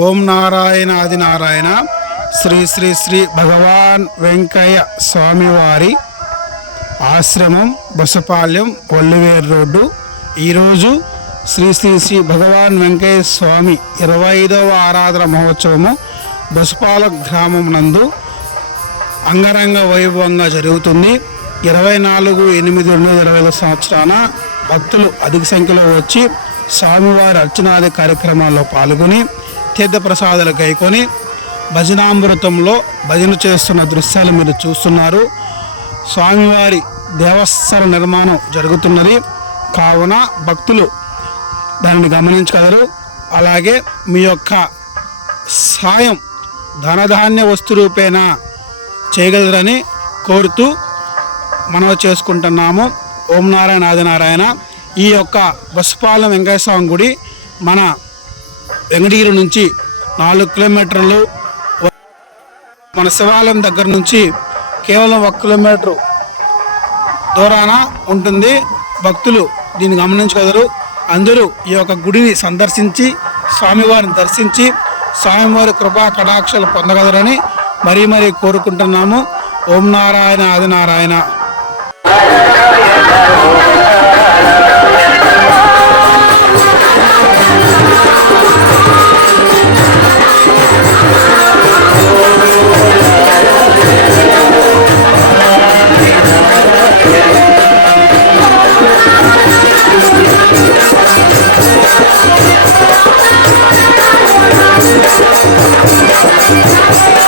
ఓం నారాయణ ఆది నారాయణ. శ్రీ శ్రీ శ్రీ భగవాన్ వెంకయ్య స్వామివారి ఆశ్రమం బసపాల్యం ఒల్లివేరు రోడ్డు. ఈరోజు శ్రీ శ్రీ శ్రీ భగవాన్ వెంకయ్య స్వామి ఇరవై ఐదవ ఆరాధన మహోత్సవము బసపాల గ్రామం నందు అంగరంగ వైభవంగా జరుగుతుంది. ఇరవై నాలుగు ఎనిమిది రెండు వేల ఇరవై ఐదు సంవత్సరాన భక్తులు అధిక సంఖ్యలో వచ్చి స్వామివారి అర్చనాది కార్యక్రమాల్లో పాల్గొని తీర్థప్రసాదాలు గైకొని భజనామృతంలో భజన చేస్తున్న దృశ్యాలు మీరు చూస్తున్నారు. స్వామివారి దేవస్థాన నిర్మాణం జరుగుతున్నది. కావున భక్తులు దానిని గమనించగలరు. అలాగే మీ యొక్క సాయం ధనధాన్య వస్తు రూపేణ చేయగలరని కోరుతూ మనవి చేసుకుంటున్నాము. ఓం నారాయణ ఆదినారాయణ ఈ యొక్క బస్సుపాలెం వెంకయ్య స్వామి గుడి మన వెంకటగిరి నుంచి నాలుగు కిలోమీటర్లు మన శివాలయం దగ్గర నుంచి కేవలం ఒక కిలోమీటర్ దూరాన ఉంటుంది. భక్తులు దీన్ని గమనించగలరు. అందరూ ఈ యొక్క గుడిని సందర్శించి స్వామివారిని దర్శించి స్వామివారి కృపా కటాక్షలు పొందగలరని మరీ మరీ కోరుకుంటున్నాము. ఓం నారాయణ ఆది నారాయణ. です。